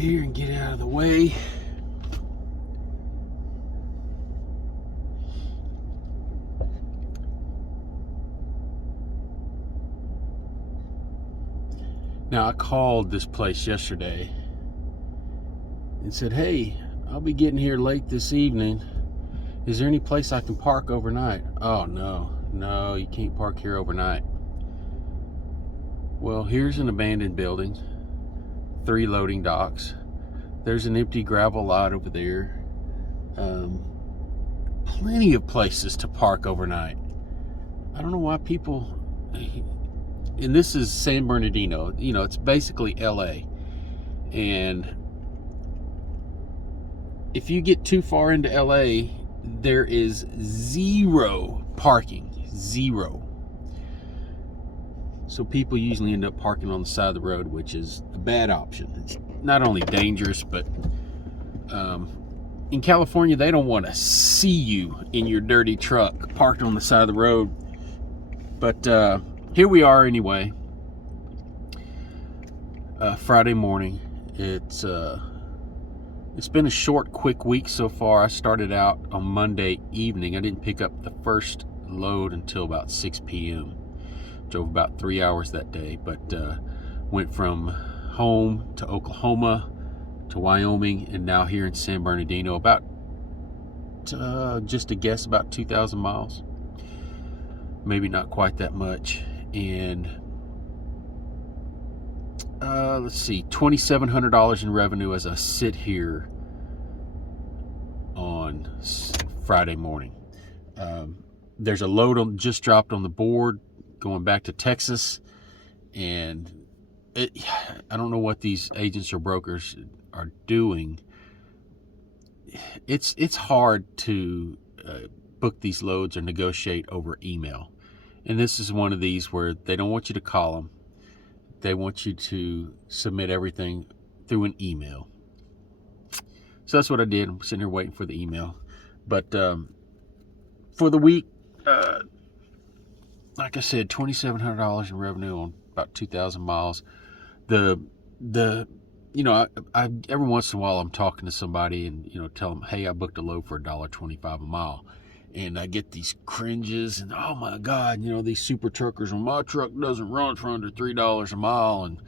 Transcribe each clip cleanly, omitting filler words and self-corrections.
here and get out of the way. Now, I called this place yesterday and said, hey, I'll be getting here late this evening. Is there any place I can park overnight? Oh, no, you can't park here overnight. Well, here's an abandoned building, 3 loading docks. There's an empty gravel lot over there. Plenty of places to park overnight. I don't know why people, and this is San Bernardino, it's basically LA. And if you get too far into LA, there is zero parking, zero. So people usually end up parking on the side of the road, which is a bad option. It's not only dangerous, but in California, they don't want to see you in your dirty truck parked on the side of the road. But here we are anyway. Friday morning. It's been a short, quick week so far. I started out on Monday evening. I didn't pick up the first load until about 6 p.m. Drove about 3 hours that day, but went from home to Oklahoma to Wyoming, and now here in San Bernardino, about just a guess, about 2,000 miles. Maybe not quite that much. And let's see, $2,700 in revenue as I sit here on Friday morning. There's a load just dropped on the board going back to Texas, and I don't know what these agents or brokers are doing. It's hard to book these loads or negotiate over email, and this is one of these where they don't want you to call them. They want you to submit everything through an email. So that's what I did. I'm sitting here waiting for the email. But for the week, like I said, $2,700 in revenue on about 2,000 miles. I every once in a while I'm talking to somebody and tell them, hey, I booked a load for $1.25 a mile. And I get these cringes and, oh my God, these super truckers, well, my truck doesn't run for under $3 a mile. And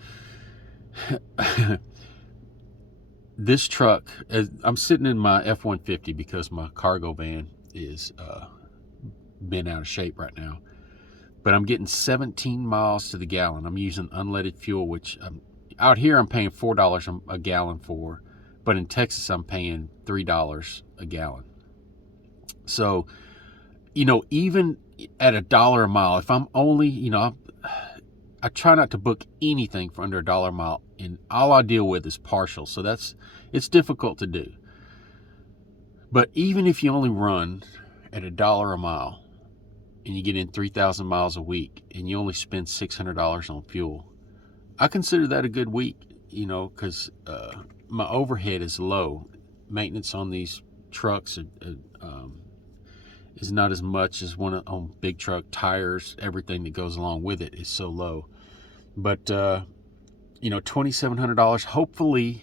this truck, I'm sitting in my F-150 because my cargo van is been out of shape right now. But I'm getting 17 miles to the gallon. I'm using unleaded fuel, which out here I'm paying $4 a gallon for. But in Texas, I'm paying $3 a gallon. So, even at $1 a mile, if I'm only, I try not to book anything for under $1 a mile, and all I deal with is partial. So it's difficult to do. But even if you only run at $1 a mile and you get in 3,000 miles a week and you only spend $600 on fuel, I consider that a good week, because my overhead is low. Maintenance on these trucks is not as much as one on big truck. Tires, everything that goes along with it is so low. But $2,700. Hopefully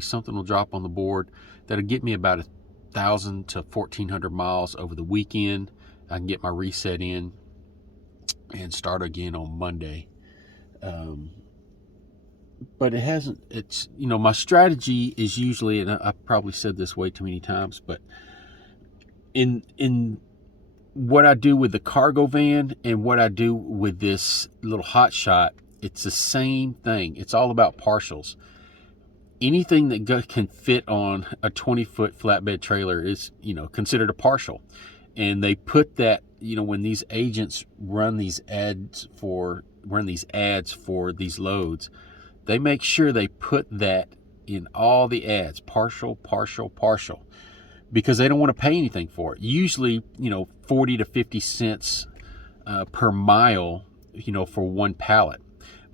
something will drop on the board that'll get me about 1,000 to 1,400 miles over the weekend. I can get my reset in and start again on Monday. But it hasn't. It's my strategy is usually, and I've probably said this way too many times, but in what I do with the cargo van and what I do with this little hotshot, it's the same thing. It's all about partials. Anything that can fit on a 20-foot flatbed trailer is, considered a partial. And they put that, when these agents run these ads for these loads, they make sure they put that in all the ads, partial, because they don't want to pay anything for it. Usually, 40 to 50 cents per mile, for one pallet.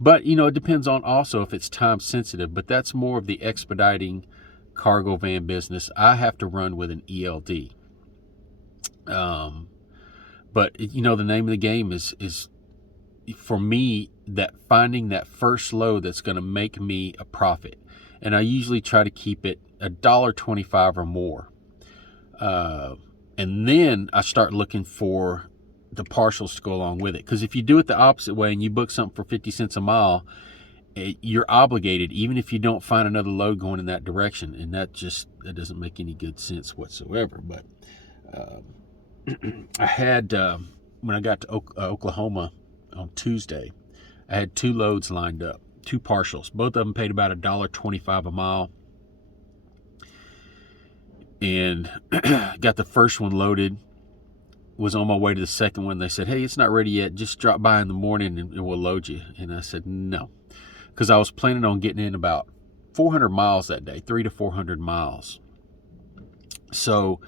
But, it depends on also if it's time sensitive, but that's more of the expediting cargo van business. I have to run with an ELD. But the name of the game is for me, that finding that first load that's going to make me a profit. and I usually try to keep it $1.25 or more. And then I start looking for the partials to go along with it. Because if you do it the opposite way and you book something for 50 cents a mile, you're obligated, even if you don't find another load going in that direction. And that doesn't make any good sense whatsoever. But I had, when I got to Oklahoma on Tuesday, I had 2 loads lined up, 2 partials. Both of them paid about $1.25 a mile. And got the first one loaded, was on my way to the second one. They said, hey, it's not ready yet. Just drop by in the morning and we'll load you. And I said, no, because I was planning on getting in about 400 miles that day, 300 to 400 miles. So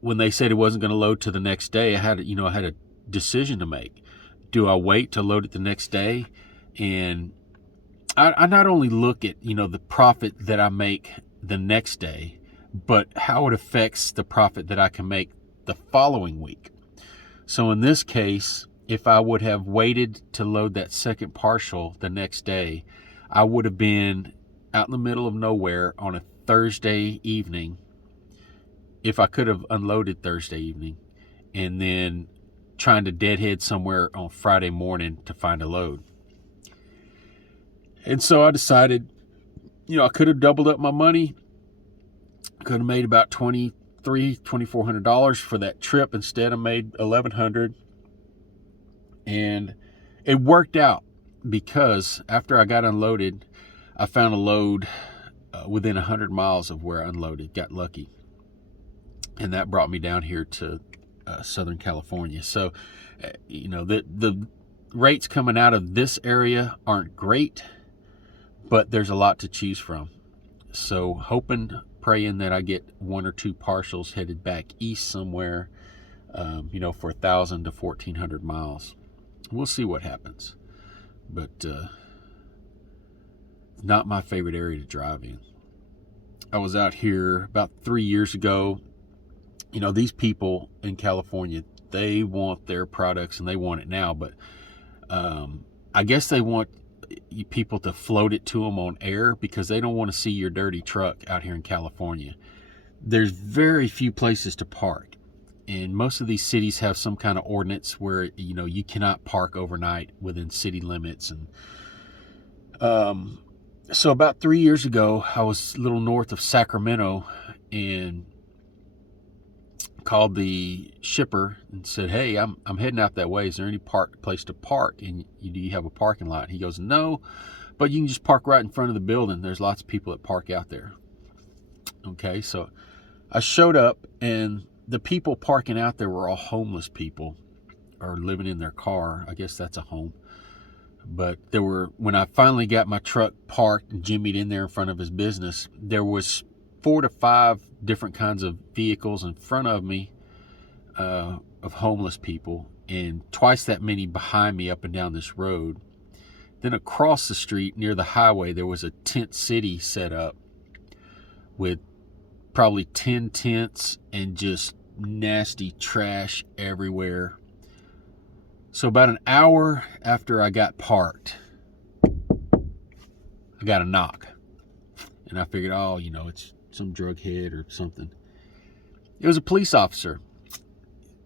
when they said it wasn't going to load to the next day, I had a decision to make. Do I wait to load it the next day? And I not only look at, the profit that I make the next day, but how it affects the profit that I can make the following week. So in this case, if I would have waited to load that second partial the next day, I would have been out in the middle of nowhere on a Thursday evening, if I could have unloaded Thursday evening, and then trying to deadhead somewhere on Friday morning to find a load. And so I decided, I could have doubled up my money. Could have made about $2,400 for that trip. Instead, I made $1,100. And it worked out because after I got unloaded, I found a load within 100 miles of where I unloaded. Got lucky. And that brought me down here to Southern California. So, the rates coming out of this area aren't great, but there's a lot to choose from. So praying that I get 1 or 2 partials headed back east somewhere, for 1,000 to 1,400 miles. We'll see what happens. But not my favorite area to drive in. I was out here about 3 years ago. These people in California, they want their products and they want it now, but I guess they want people to float it to them on air because they don't want to see your dirty truck out here in California. There's very few places to park, and most of these cities have some kind of ordinance where you cannot park overnight within city limits. And so about 3 years ago, I was a little north of Sacramento and called the shipper and said, hey, I'm heading out that way. Is there any place to park? And do you have a parking lot? He goes, no, but you can just park right in front of the building. There's lots of people that park out there. Okay, so I showed up, and the people parking out there were all homeless people or living in their car. I guess that's a home. But when I finally got my truck parked and jimmied in there in front of his business, there was 4 to 5 different kinds of vehicles in front of me of homeless people, and twice that many behind me up and down this road. Then across the street near the highway, there was a tent city set up with probably 10 tents and just nasty trash everywhere. So about an hour after I got parked, I got a knock. And I figured, it's some drug head or something. It was a police officer.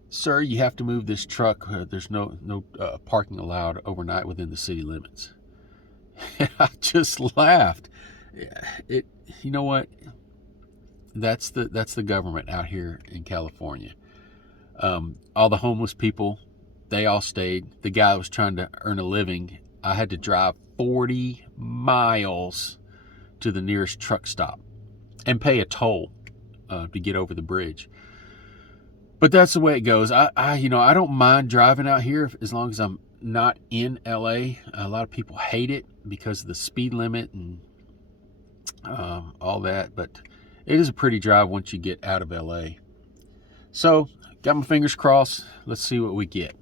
Sir, you have to move this truck. There's no parking allowed overnight within the city limits. I just laughed. You know what? That's the government out here in California. All the homeless people, they all stayed. The guy that was trying to earn a living, I had to drive 40 miles to the nearest truck stop and pay a toll to get over the bridge. But that's the way it goes. I don't mind driving out here as long as I'm not in LA. A lot of people hate it because of the speed limit and all that, but it is a pretty drive once you get out of LA. So, got my fingers crossed. Let's see what we get.